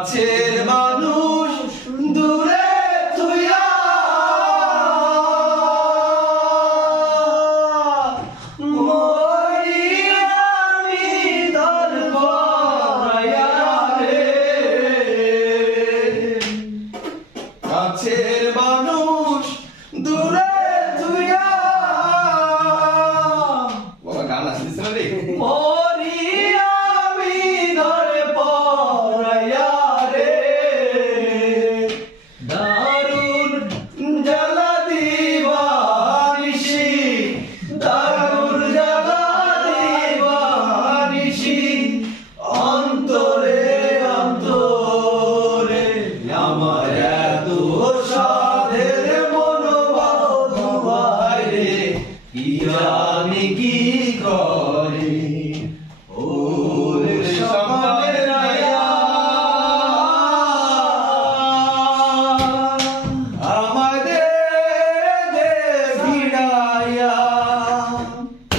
কাছের মানুষ দূরে তুইয়া। কাছের মানুষ দূরে তুইয়া। বাবা গান আসলিস না রে? আমি কি করি?